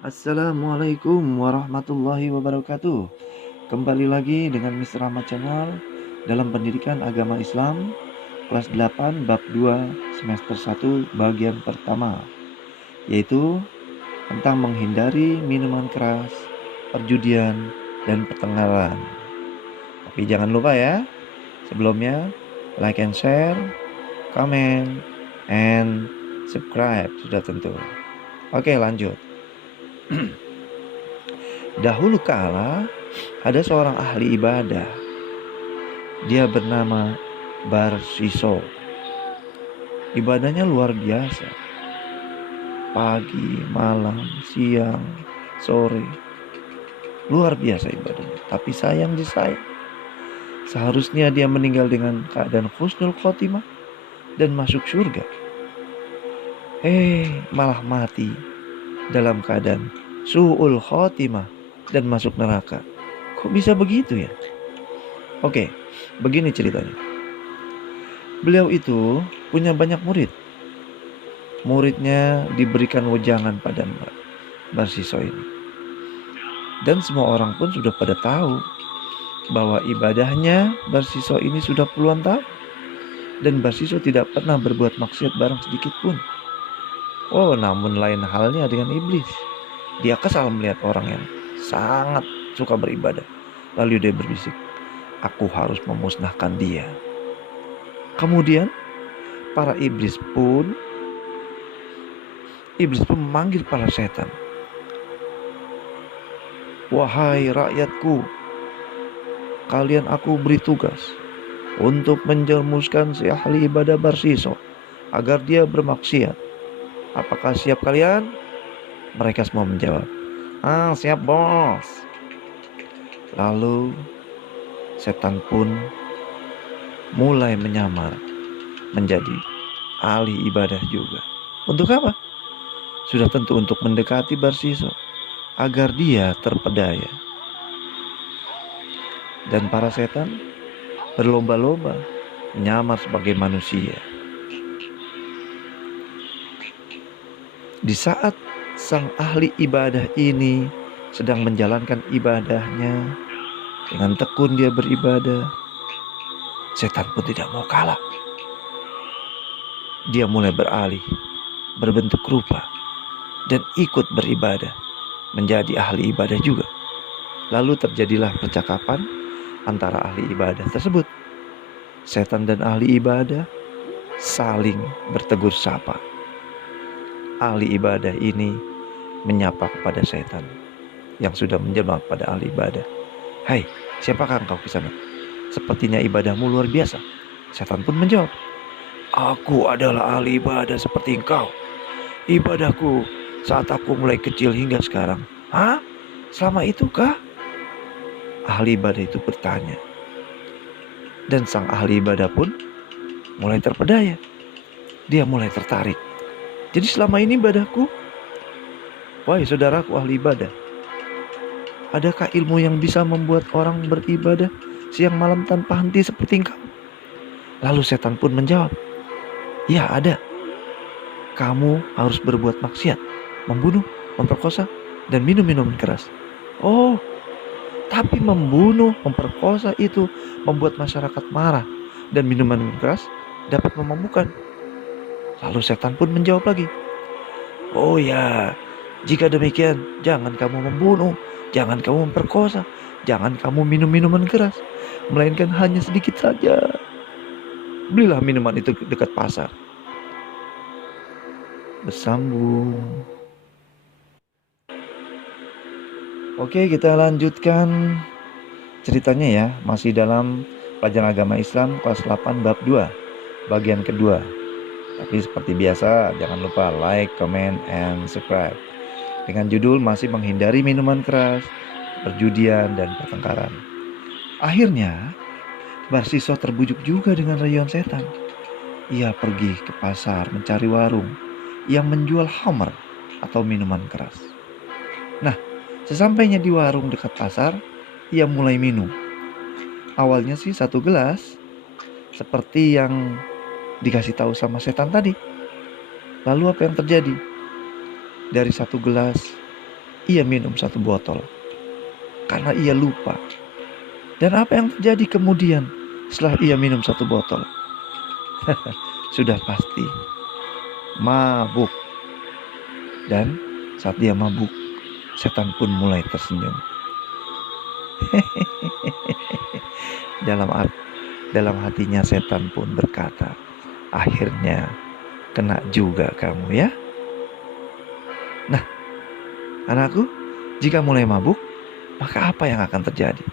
Assalamualaikum warahmatullahi wabarakatuh. Kembali lagi dengan Mr. Ahmad Channel dalam pendidikan agama Islam kelas 8 bab 2 semester 1 bagian pertama, yaitu tentang menghindari minuman keras, perjudian, dan pertengkaran. Tapi jangan lupa ya, sebelumnya like and share, comment, and subscribe sudah tentu. Oke, lanjut. Dahulu kala ada seorang ahli ibadah. Dia bernama Barsiso. Ibadahnya luar biasa. Pagi, malam, siang, sore. Luar biasa ibadahnya. Tapi sayang seharusnya dia meninggal dengan keadaan husnul khotimah dan masuk surga. Malah mati dalam keadaan su'ul khotimah dan masuk neraka. Kok bisa begitu ya? Oke, begini ceritanya. Beliau itu punya banyak murid. Muridnya diberikan wejangan pada Barsiso ini. Dan semua orang pun sudah pada tahu bahwa ibadahnya Barsiso ini sudah puluhan tahun. Dan Barsiso tidak pernah berbuat maksiat barang sedikit pun. Oh, namun lain halnya dengan iblis. Dia kesal melihat orang yang sangat suka beribadah. Lalu dia berbisik, "Aku harus memusnahkan dia." Kemudian para iblis pun memanggil para setan. "Wahai rakyatku, kalian aku beri tugas untuk menjerumuskan si ahli ibadah Barsiso agar dia bermaksiat. Apakah siap kalian?" Mereka semua menjawab, "Siap bos." Lalu setan pun mulai menyamar menjadi ahli ibadah juga. Untuk apa? Sudah tentu untuk mendekati Barsiso agar dia terpedaya. Dan para setan berlomba-lomba menyamar sebagai manusia. Di saat sang ahli ibadah ini sedang menjalankan ibadahnya, dengan tekun dia beribadah, setan pun tidak mau kalah. Dia mulai beralih, berbentuk rupa, dan ikut beribadah, menjadi ahli ibadah juga. Lalu terjadilah percakapan antara ahli ibadah tersebut. Setan dan ahli ibadah saling bertegur sapa. Ahli ibadah ini menyapa kepada setan yang sudah menjelma pada ahli ibadah. "Hai, siapakah engkau kisana? Sepertinya ibadahmu luar biasa." Setan pun menjawab, "Aku adalah ahli ibadah seperti engkau. Ibadahku saat aku mulai kecil hingga sekarang." "Hah? Selama itu kah?" Ahli ibadah itu bertanya. Dan sang ahli ibadah pun mulai terpedaya. Dia mulai tertarik. "Jadi selama ini ibadahku?" "Wahai saudaraku ahli ibadah, adakah ilmu yang bisa membuat orang beribadah siang malam tanpa henti seperti engkau?" Lalu setan pun menjawab, "Ya ada. Kamu harus berbuat maksiat, membunuh, memperkosa, dan minum minuman keras." "Oh, tapi membunuh, memperkosa itu membuat masyarakat marah, dan minuman keras dapat memabukkan." Lalu setan pun menjawab lagi, "Oh ya, jika demikian jangan kamu membunuh, jangan kamu memperkosa, jangan kamu minum minuman keras, melainkan hanya sedikit saja. Belilah minuman itu dekat pasar." Bersambung. Oke, kita lanjutkan ceritanya ya. Masih dalam pelajaran agama Islam kelas 8 bab 2 bagian kedua. Tapi seperti biasa jangan lupa like, comment, and subscribe. Dengan judul masih menghindari minuman keras, perjudian, dan pertengkaran. Akhirnya Barsiso terbujuk juga dengan rayuan setan. Ia pergi ke pasar mencari warung yang menjual khamr atau minuman keras. Nah, sesampainya di warung dekat pasar, ia mulai minum. Awalnya sih 1 gelas, seperti yang dikasih tahu sama setan tadi. Lalu apa yang terjadi? Dari 1 gelas ia minum 1 botol karena ia lupa. Dan apa yang terjadi kemudian setelah ia minum 1 botol? Sudah pasti mabuk. Dan saat dia mabuk, setan pun mulai tersenyum. Dalam hatinya setan pun berkata, akhirnya kena juga kamu ya. Nah, anakku, jika mulai mabuk, maka apa yang akan terjadi?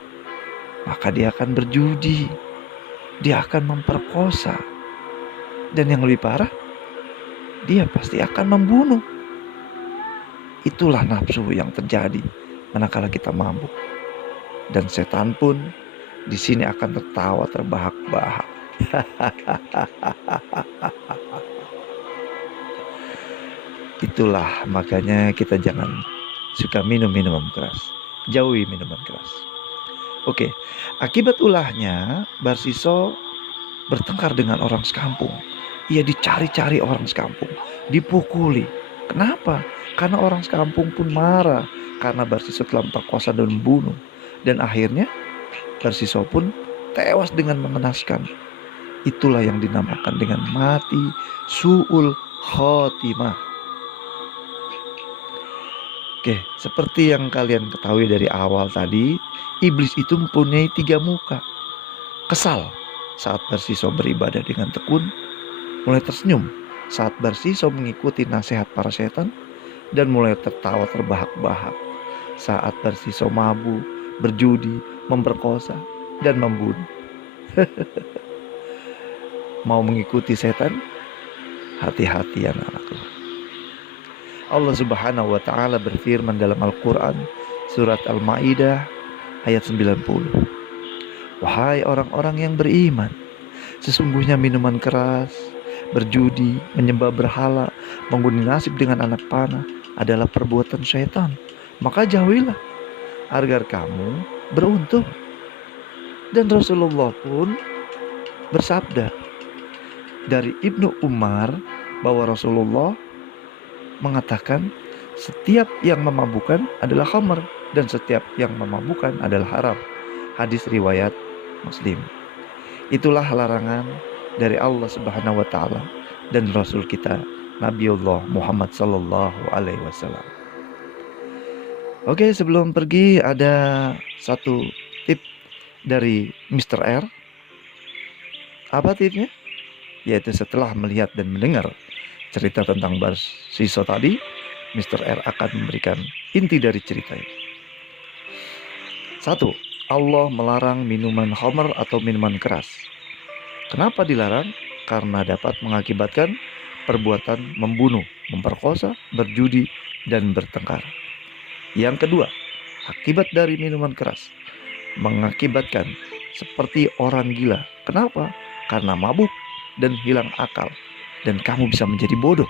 Maka dia akan berjudi, dia akan memperkosa, dan yang lebih parah, dia pasti akan membunuh. Itulah nafsu yang terjadi manakala kita mabuk. Dan setan pun di sini akan tertawa terbahak-bahak. Itulah makanya kita jangan suka minum minuman keras. Jauhi minuman keras. Oke, akibat ulahnya Barsiso bertengkar dengan orang sekampung. Ia dicari-cari orang sekampung, dipukuli. Kenapa? Karena orang sekampung pun marah karena Barsiso telah memperkosa dan membunuh. Dan akhirnya Barsiso pun tewas dengan mengenaskan. Itulah yang dinamakan dengan mati su'ul khotimah. Oke, seperti yang kalian ketahui dari awal tadi, iblis itu mempunyai 3 muka. Kesal saat Barsiso beribadah dengan tekun, mulai tersenyum saat Barsiso mengikuti nasihat para setan, dan mulai tertawa terbahak-bahak saat Barsiso mabuk, berjudi, memperkosa, dan membunuh. Mau mengikuti setan? Hati-hati anak-anakku. Allah Subhanahu wa Ta'ala berfirman dalam Al-Quran, surat Al-Ma'idah ayat 90. Wahai orang-orang yang beriman, sesungguhnya minuman keras, berjudi, menyembah berhala, mengundi nasib dengan anak panah adalah perbuatan syaitan. Maka jauhilah agar kamu beruntung. Dan Rasulullah pun bersabda dari Ibnu Umar bahwa Rasulullah mengatakan setiap yang memabukkan adalah khamr dan setiap yang memabukkan adalah haram. Hadis riwayat Muslim. Itulah larangan dari Allah Subhanahu wa Ta'ala dan Rasul kita Nabiullah Muhammad sallallahu alaihi wasallam. Oke, sebelum pergi ada satu tip dari Mr. R. Apa tipnya? Yaitu setelah melihat dan mendengar cerita tentang Barsiso tadi, Mr. R akan memberikan inti dari cerita ini. 1. Allah melarang minuman khamr atau minuman keras. Kenapa dilarang? Karena dapat mengakibatkan perbuatan membunuh, memperkosa, berjudi, dan bertengkar. Yang kedua, akibat dari minuman keras mengakibatkan seperti orang gila. Kenapa? Karena mabuk dan hilang akal, dan kamu bisa menjadi bodoh.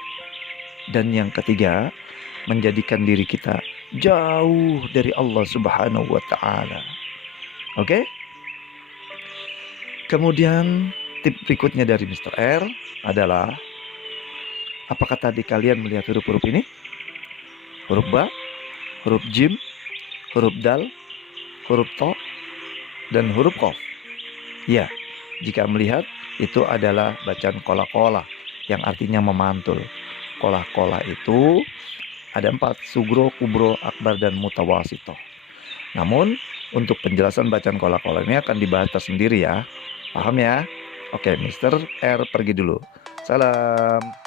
Dan yang ketiga, menjadikan diri kita jauh dari Allah Subhanahu wa Ta'ala. Oke? Kemudian tip berikutnya dari Mr. R adalah, apakah tadi kalian melihat huruf-huruf ini? Huruf ba, huruf jim, huruf dal, huruf to, dan huruf qaf. Ya, jika melihat itu adalah bacaan kola-kola yang artinya memantul. Kola-kola itu ada 4, sugro, kubro, akbar, dan mutawasito. Namun untuk penjelasan bacaan kola-kola ini akan dibahas tersendiri ya. Paham ya? Oke, Mr. R pergi dulu. Salam.